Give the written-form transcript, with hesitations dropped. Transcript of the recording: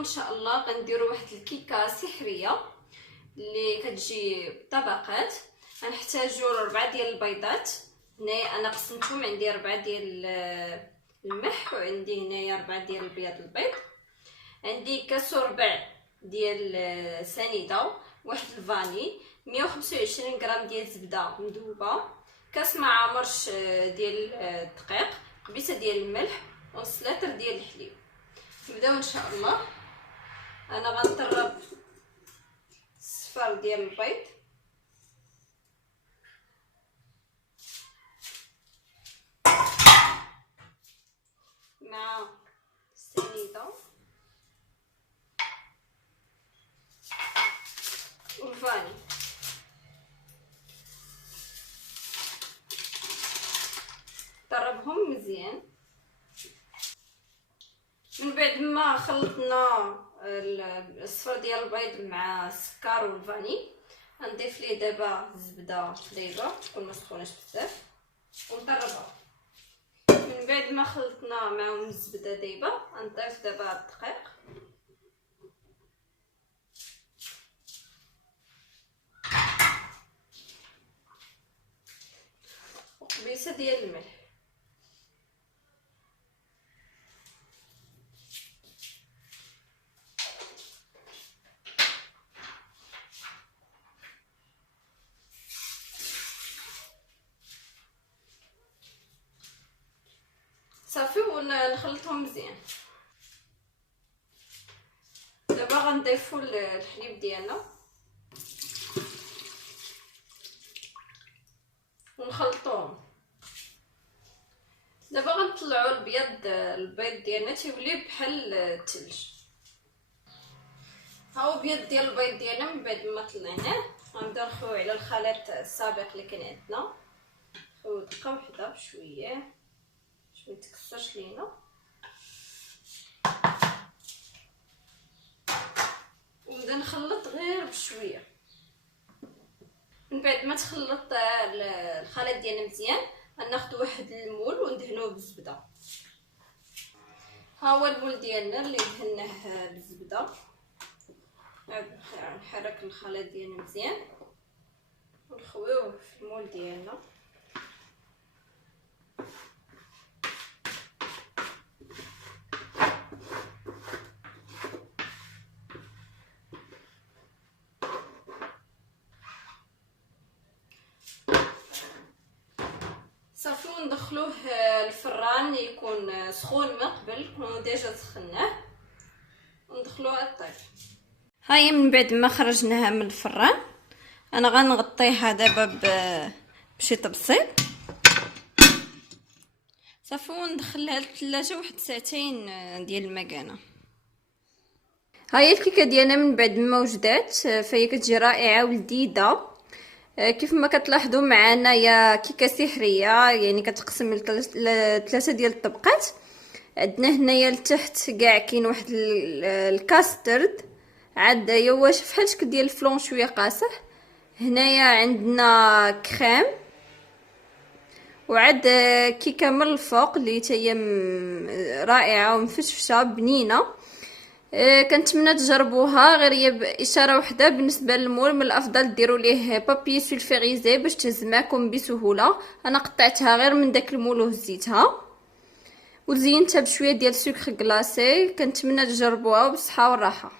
ان شاء الله غنديروا واحد الكيكه سحريه اللي كتجي بطبقات. غنحتاجوا 4 ديال البيضات. هنايا انا قسمتهم، عندي 4 ديال الملح، وعندي هنايا 4 ديال البياض البيض. عندي كاس وربع ديال سنيده، واحد الفاني، 125 غرام ديال الزبده مذوبه، كاس ما عامرش ديال الدقيق، قبيصه ديال الملح، ونص لتر ديال الحليب. نبداو ان شاء الله. انا غنطرب الصفار ديال البيض مع السنيده والفاني. طربهم مزيان. من بعد ما خلطنا الصفر ديال البيض مع السكر والفاني، غنضيف ليه دابا الزبده طريبه تكون ما سخوناش بزاف ونطربها. من بعد ما خلطنا معهم الزبده دايبه، غنضيف دابا الدقيق وقبيصه ديال الملح. صافي ونخلطهم مزيان. دابا غنضيفو الحليب ديالنا ونخلطوهم. دابا غنطلعوا البيض ديالنا تيولي بحال الثلج. ها هو البيض ديال البيض ديالنا. من بعد ما طلعناه غنبداو نخويو على الخليط السابق اللي كان عندنا. نخويو دقه وحده بشويه باش ما يتكسرش لينا، ونبدا نخلط غير بشويه. من بعد ما تخلط الخليط ديالنا مزيان، غناخذ واحد المول وندهنوه بالزبده. ها هو المول ديالنا اللي دهناه بالزبده. نحرك الخليط ديالنا مزيان ونخويوه في المول ديالنا. صافي وندخلوه الفران يكون سخون من قبل، كون ديجا سخناه، وندخلوها الطيب. هاهي من بعد ما خرجناها من الفران انا غنغطيها دابا بشي بسيط صافي، وندخلها للثلاجه واحد 2 ديال المكانه. هاهي الكيكه ديالنا من بعد ما وجدات، فهي كتجي رائعه ولذيذه. كيف ما كتلاحظوا معنا يا كيكه سحريه، يعني كتقسم ل3 ديال الطبقات. عندنا هنايا لتحت كاع كاين واحد الكاسترد، عاد هو بحال شكل ديال الفلون شويه قاصح. هنايا عندنا كريم، وعاد كيكه من الفوق اللي هي رائعه ومفشفشه بنينه. كنتمنى تجربوها. غير هي باشاره وحده، بالنسبه للمول من الافضل ديروا ليه بابي سولفيغيزي باش تهز معكم بسهوله. انا قطعتها غير من داك المول وهزيتها وزينتها بشويه ديال سكر كلاصي. كنتمنى تجربوها بالصحه والراحه.